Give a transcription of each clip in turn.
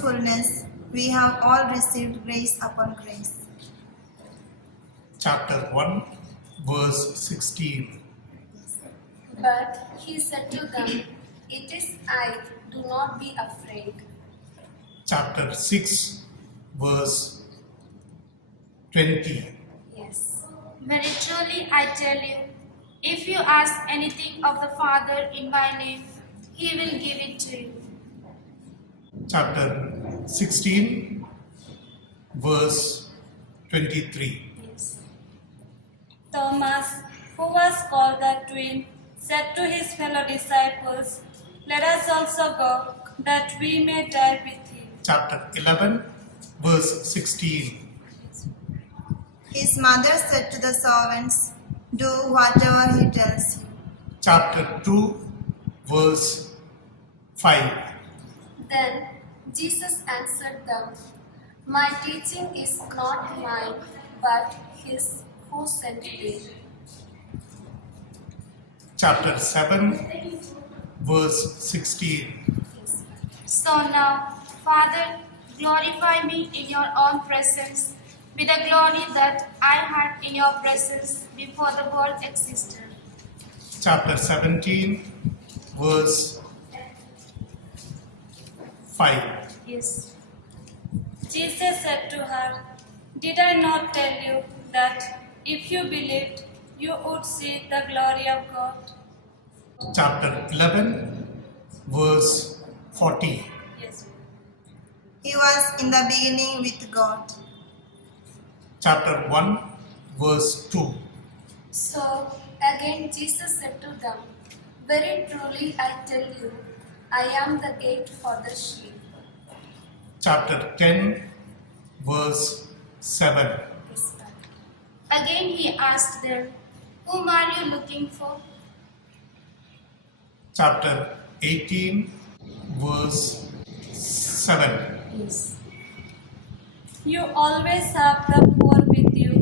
fullness, we have all received grace upon grace. Chapter 1, verse 16. But he said to them, "It is I, do not be afraid." Chapter 6, verse 20. Yes. Very truly I tell you, if you ask anything of the Father in my name, he will give it to you. Chapter 16, verse 23. Yes. Thomas, who was called the twin, said to his fellow disciples, "Let us also go, that we may die with him." Chapter 11, verse 16. His mother said to the servants, "Do whatever he tells you." Chapter 2, verse 5. Then Jesus answered them, "My teaching is not mine, but his who sent me." Chapter 7, verse 16. Yes. So now, Father, glorify me in your own presence with the glory that I had in your presence before the world existed. Chapter 17, verse 5. Yes. Jesus said to her, "Did I not tell you that if you believed, you would see the glory of God?" Chapter 11, verse 40. Yes. He was in the beginning with God. Chapter 1, verse 2. So again Jesus said to them, "Very truly I tell you, I am the gate for the sheep." Chapter 10, verse 7. Yes, Father. Again he asked them, whom are you looking for? Chapter 18, verse 7. Yes. You always have the poor with you,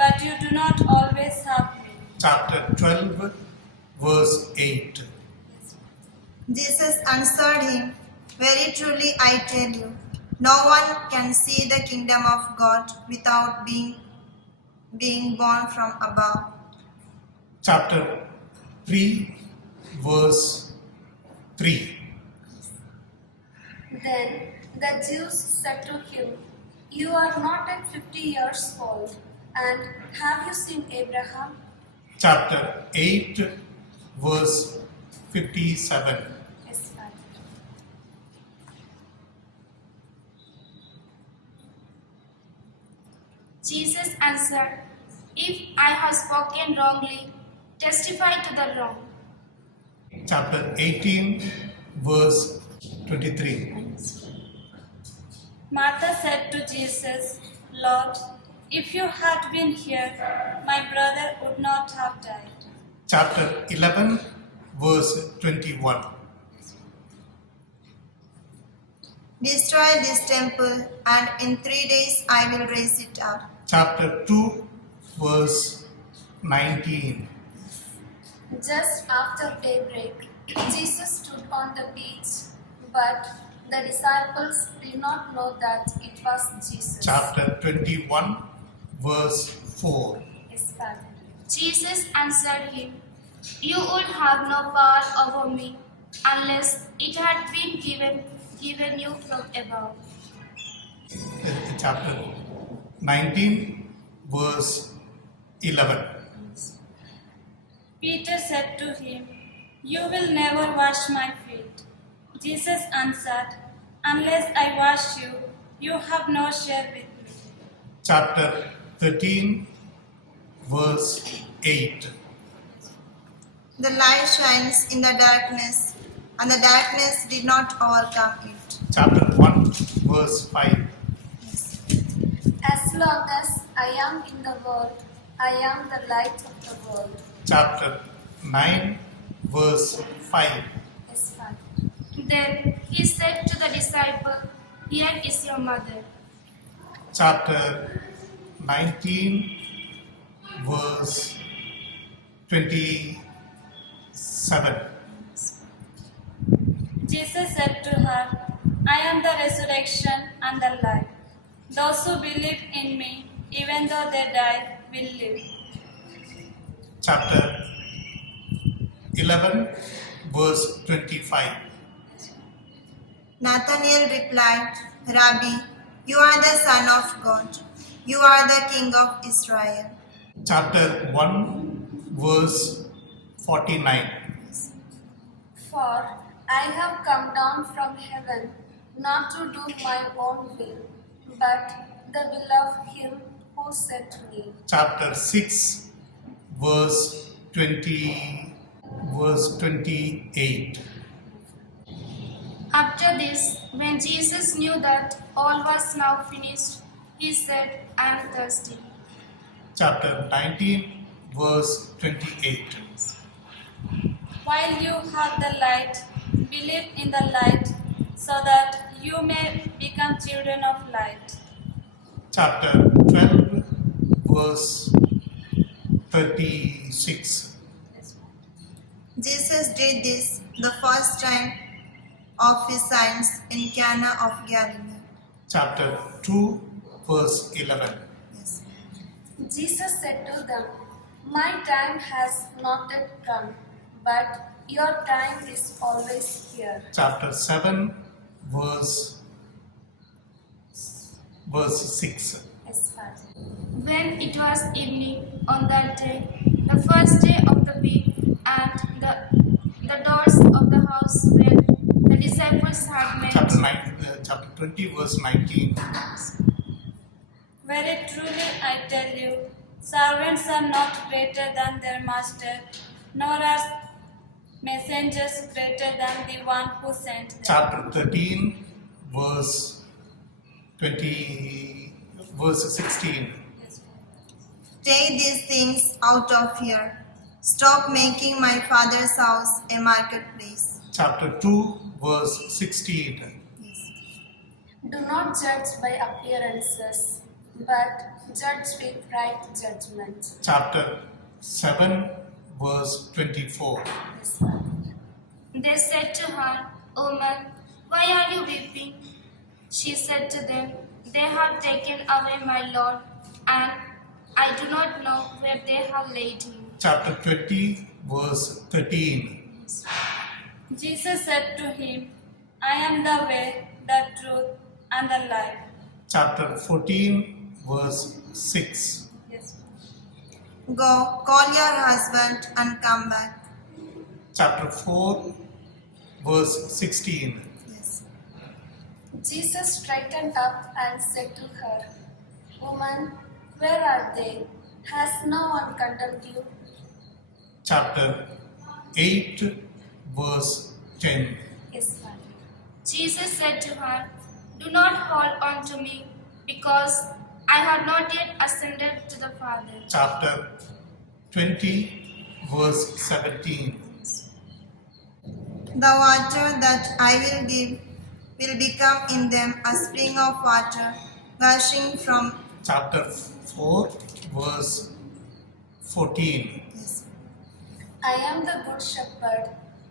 but you do not always have me. Chapter 12, verse 8. Jesus answered him, "Very truly I tell you, no one can see the kingdom of God without being born from above." Chapter 3, verse 3. Then the Jews said to him, "You are not yet 50 years old, and have you seen Abraham?" Chapter 8, verse 57. Yes, Father. Jesus answered, if I have spoken wrongly, testify to the wrong. Chapter 18, verse 23. Martha said to Jesus, "Lord, if you had been here, my brother would not have died." Chapter 11, verse 21. "Destroy this temple, and in 3 days I will raise it up." Chapter 2, verse 19. Just after daybreak, Jesus stood on the beach, but the disciples did not know that it was Jesus. Chapter 21, verse 4. Yes, Father. Jesus answered him, you would have no power over me unless it had been given you from above. Chapter 19, verse 11. Peter said to him, "You will never wash my feet." Jesus answered, "Unless I wash you, you have no share with me." Chapter 13, verse 8. The light shines in the darkness, and the darkness did not overcome it. Chapter 1, verse 5. As long as I am in the world, I am the light of the world. Chapter 9, verse 5. Yes, Father. Then he said to the disciple, here is your mother. Chapter 19, verse 27. Jesus said to her, "I am the resurrection and the life. Those who believe in me, even though they die, will live. Chapter 11, verse 25. Nathanael replied, Rabbi, you are the Son of God. You are the King of Israel. Chapter 1, verse 49. For I have come down from heaven not to do my own will, but the will of him who sent me. Chapter 6, verse 28. After this, when Jesus knew that all was now finished, he said, I am thirsty. Chapter 19, verse 28. While you have the light, believe in the light, so that you may become children of light. Chapter 12, verse 36. Jesus did this the first time of his signs in Cana of Galilee. Chapter 2, verse 11. Yes. Jesus said to them, my time has not yet come, but your time is always here. Chapter 7, verse 6. Yes, Father. When it was evening on that day, the first day of the week, and the doors of the house where the disciples had met. Chapter 20, verse 19. Very truly I tell you, servants are not greater than their master, nor are messengers greater than the one who sent them. Chapter 13, verse 16. Take these things out of here. Stop making my Father's house a marketplace. Chapter 2, verse 16. Yes. Do not judge by appearances, but judge with right judgment. Chapter 7, verse 24. Yes, Father. They said to her, Woman, why are you weeping? She said to them, They have taken away my Lord, and I do not know where they have laid him. Chapter 20, verse 13. Jesus said to him, I am the way, the truth, and the life. Chapter 14, verse 6. Yes. Go, call your husband and come back. Chapter 4, verse 16. Yes. Jesus straightened up and said to her, Woman, where are they? Has no one condemned you? Chapter 8, verse 10. Yes, Father. Jesus said to her, Do not hold on to me, because I have not yet ascended to the Father. Chapter 20, verse 17. The water that I will give will become in them a spring of water gushing from. Chapter 4, verse 14. Yes. I am the good shepherd.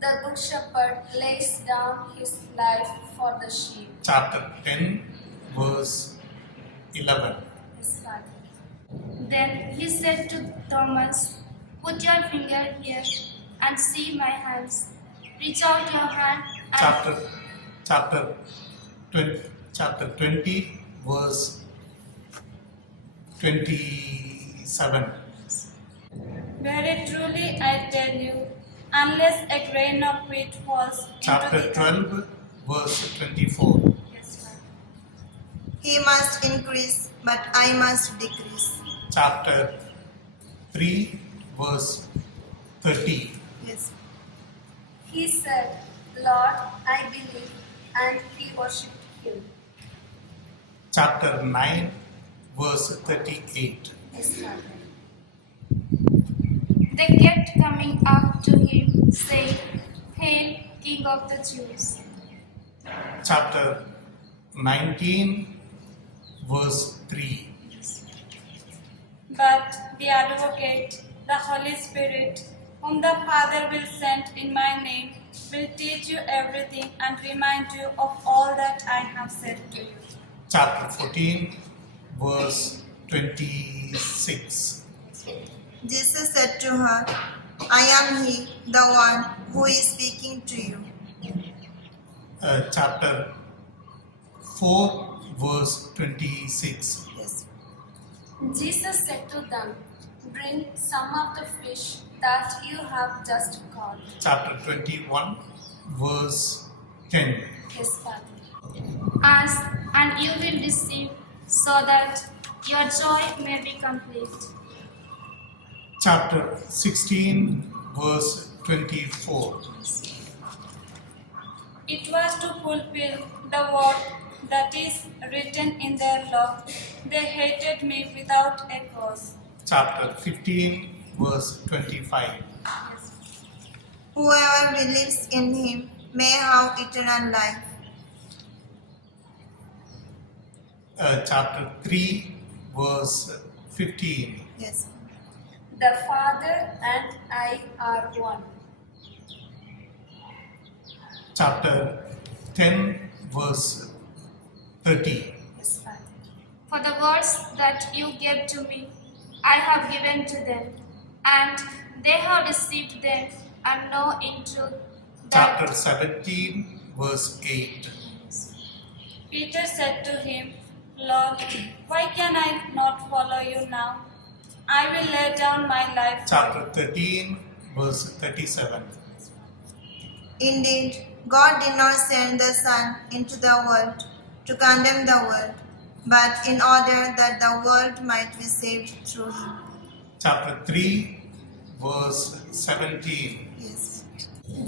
The good shepherd lays down his life for the sheep. Chapter 10, verse 11. Yes, Father. Then he said to Thomas, Put your finger here and see my hands. Reach out your hand and Chapter 20, verse 27. Very truly I tell you, unless a grain of wheat falls Chapter into the 12, verse 24. Yes, Father. He must increase, but I must decrease. Chapter 3, verse 30. Yes. He said, Lord, I believe, and he worshipped him. Chapter 9, verse 38. Yes, Father. they kept coming up to him, saying, Hail, King of the Jews. Chapter 19, verse 3. But the Advocate, the Holy Spirit, whom the Father will send in my name, will teach you everything and remind you of all that I have said to you. Chapter 14, verse 26. Jesus said to her, I am he, the one who is speaking to you. Chapter 4, verse 26. Yes. Jesus said to them, bring some of the fish that you have just caught. Chapter 21, verse 10. Yes, Father. Ask, and you will receive, so that your joy may be complete. Chapter 16, verse 24. It was to fulfill the word that is written in their law. They hated me without a cause. Chapter 15, verse 25. Whoever believes in him may have eternal life. Chapter 3, verse 15. Yes. The Father and I are one. Chapter 10, verse 30. Yes, Father. For the words that you gave to me, I have given to them, and they have received them, and know in truth that Chapter 17, verse 8. Peter said to him, Lord, why can I not follow you now? I will lay down my life. Chapter 13, verse 37. Indeed, God did not send the Son into the world to condemn the world, but in order that the world might be saved through him. Chapter 3, verse 17. Yes.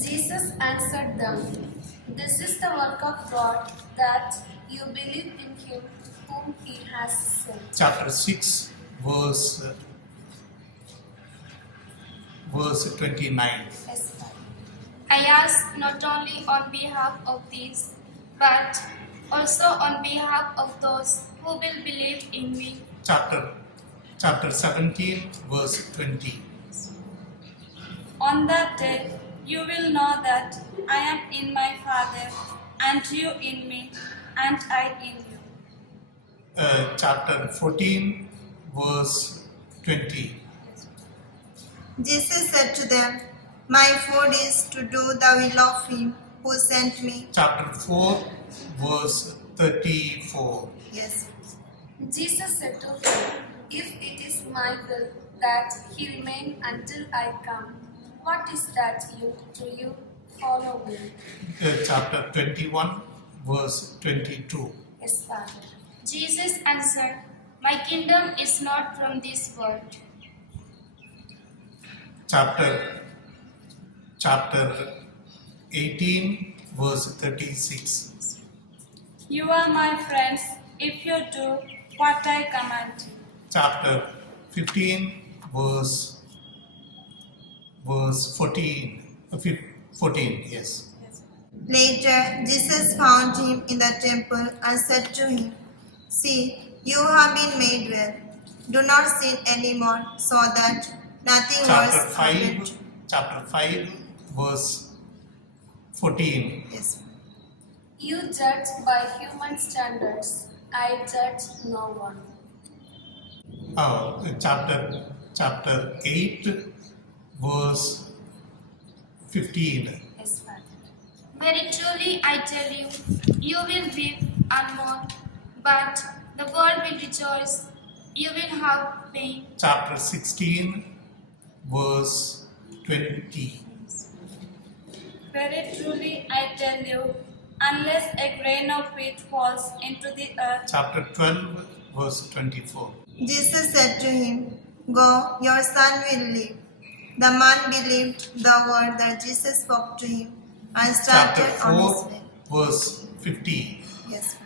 Jesus answered them, this is the work of God, that you believe in him whom he has sent. Chapter 6, verse 29. Yes, Father. I ask not only on behalf of these, but also on behalf of those who will believe in me. Chapter 17, verse 20. On that day, you will know that I am in my Father, and you in me, and I in you. Chapter 14, verse 20. Jesus said to them, my food is to do the will of him who sent me. Chapter 4, verse 34. Yes. Jesus said to him, if it is my will that he remain until I come, what is that you do you follow me? Chapter 21, verse 22. Yes, Father. Jesus answered, my kingdom is not from this world. Chapter 18, verse 36. You are my friends if you do what I command you. Chapter 15, verse 14. 14, yes. Later, Jesus found him in the temple and said to him, see, you have been made well. Do not sin anymore, so that nothing worse happen to you. Chapter 5, verse 14. Yes. You judge by human standards. I judge no one. Chapter 8, verse 15. Yes, Father. Very truly I tell you, you will weep and mourn, but the world will rejoice. You will have pain. Chapter 16, verse 20. Very truly I tell you, unless a grain of wheat falls into the earth, Chapter 12, verse 24. Jesus said to him, go, your son will live. The man believed the word that Jesus spoke to him and Chapter started on his 4, way. verse 50. Yes.